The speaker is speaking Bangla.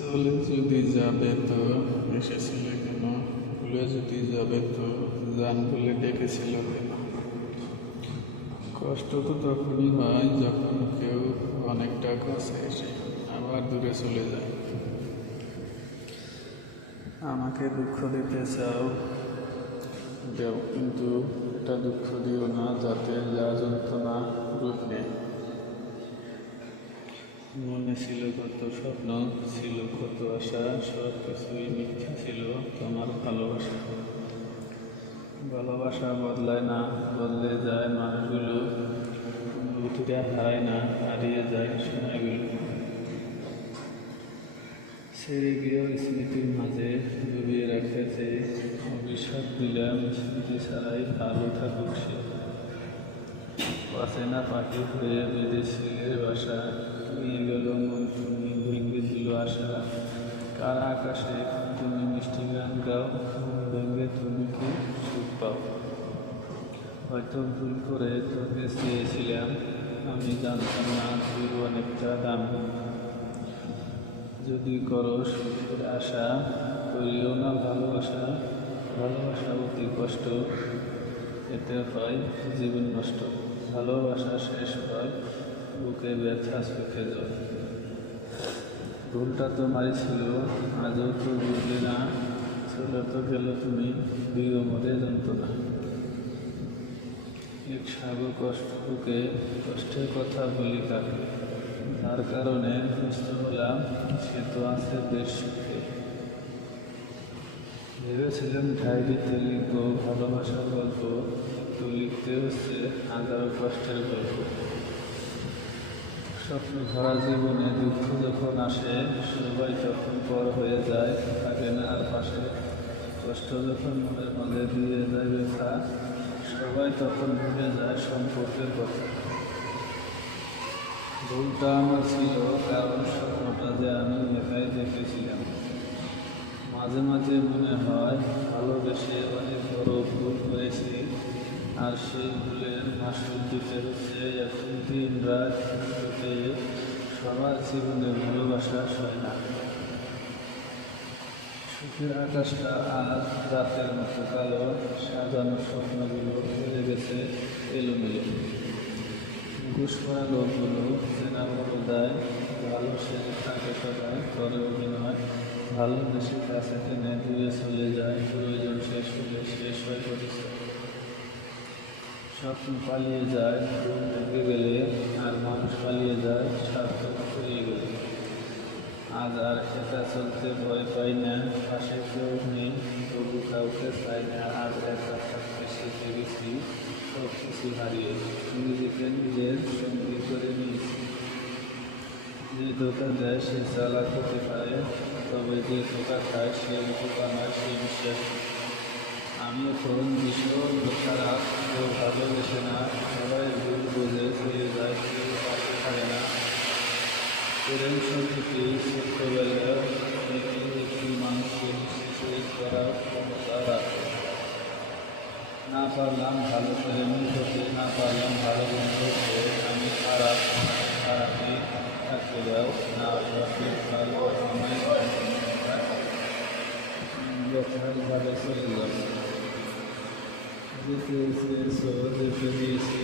চলে যদি যাবে তো এসেছিলে কেন? ভুলে যদি যাবে তো জান বলে ডেকেছিল কেন? কষ্ট তো তখনই হয় যখন কেউ অনেকটা কাছে এসে আবার দূরে চলে যায়। আমাকে দুঃখ দিতে চাও দেও, কিন্তু এটা দুঃখ দিও না যাতে যা যন্ত্রণা রূপ নেই। মনে ছিল কত স্বপ্ন, ছিল কত আশা, সব কিছুই মিথ্যা ছিল তোমার ভালোবাসা। ভালোবাসা বদলায় না, বদলে যায় মানুষগুলো, অনুভূতিটা হারায় না, হারিয়ে যায় সময়গুলো। ছেড়ে গিয়েও স্মৃতির মাঝে ডুবিয়ে রাখতে অভিশাপ দিলাম, স্মৃতি ছাড়াই ভালো থাকুক সে। অচেনা পাখি হয়ে বিদেশের বাসা, নিয়ে গেল মন তুমি, ভেঙে দিল আশা। কার আকাশে তুমি মিষ্টি গান গাও, মন ভেঙে তুমি কি সুখ পাও? হয়তো ভুল করে তোকে চেয়েছিলাম, আমি জানতাম না তুই অনেকটা দাম। যদি করো সুখের আশা, করিও না ভালোবাসা। ভালোবাসা অতি কষ্ট, এতে হয় জীবন নষ্ট। ভালোবাসা শেষ হয় বুকে ব্যথা, চোখে জল। ভুলটা তোমারই ছিল, আজও তো বুঝলে না। চলে তো গেল তুমি, বিয়োমরে যন্ত্রণা। এক সাগর কষ্ট বুকে, কষ্টের কথা বলি কাকে? তার কারণে সুস্থ হলাম, সে তো আছে বেশ সুখে। ভেবেছিলাম ডায়েরিতে লিখবো ভালোবাসার গল্প, তো লিখতে হচ্ছে হাজারো কষ্টের গল্প। স্বপ্ন ভরা জীবনে দুঃখ যখন আসে, সবাই তখন পর হয়ে যায়, থাকে না আর পাশে। কষ্ট যখন মনের মাঝে দিয়ে যায় ব্যথা, সবাই তখন ভুলে যায় সম্পর্কের কথা। ভুলটা আমার ছিল, কারণ স্বপ্নটা যে আমি একাই দেখেছিলাম। মাঝে মাঝে মনে হয় ভালোবেসে অনেক বড় ভুল করেছি, আর সেই ভুলের মাসুল দিতে হচ্ছে এখন দিন রাত। সবার জীবনে ভালোবাসা হয় না। সুখের আকাশটা আজ রাতের মতো কালো, সাজানো স্বপ্নগুলো ফেলে গেছে এলোমেলো। মুখোশ পরা লোকগুলো চেনা বড় দেয়, ভালো সে থাকে সবাই করে অভিনয়। ভালোবেসে কাছে টেনে দূরে চলে যায়, প্রয়োজন শেষ হলে শেষ হয়ে পড়েছে। স্বপ্ন পালিয়ে যায় ঘুম ভেঙে গেলে, আর মানুষ পালিয়ে যায় স্বার্থ ফুরিয়ে গেলে। আজ আর একা চলতে ভয় পাই না, পাশে কেউ নেই তবু কাউকে চাই না। আজ একা থাকতে শিখে গেছি সব কিছু হারিয়ে, নিজেকে নিজের সঙ্গী করে নিয়েছি। যে ধোকা দেয় সে চালাক হতে পারে, তবে যে ধোকা খায় সে ধোকা নয়, সে বিশ্বাস। আমি এখন ভীষণ খারাপ, কেউ ভালোবেসে না, সবাই ভুল বোঝে, ফিরে যায়, কেউ পাশে থাকে না। প্রেম সত্যি ছোট্টবেলার একটি মানুষকে শেষ করার ক্ষমতা রাখে। না পারলাম ভালো প্রেমিক হতে, না পারলাম ভালো বন্ধু হতে। আমি খারাপ, খারাপই থাকতে দাও না, সঠিক ভালো আমায় ব্যথার চলে যাবে। যেতে চেয়েছো, যেতে দিয়েছি।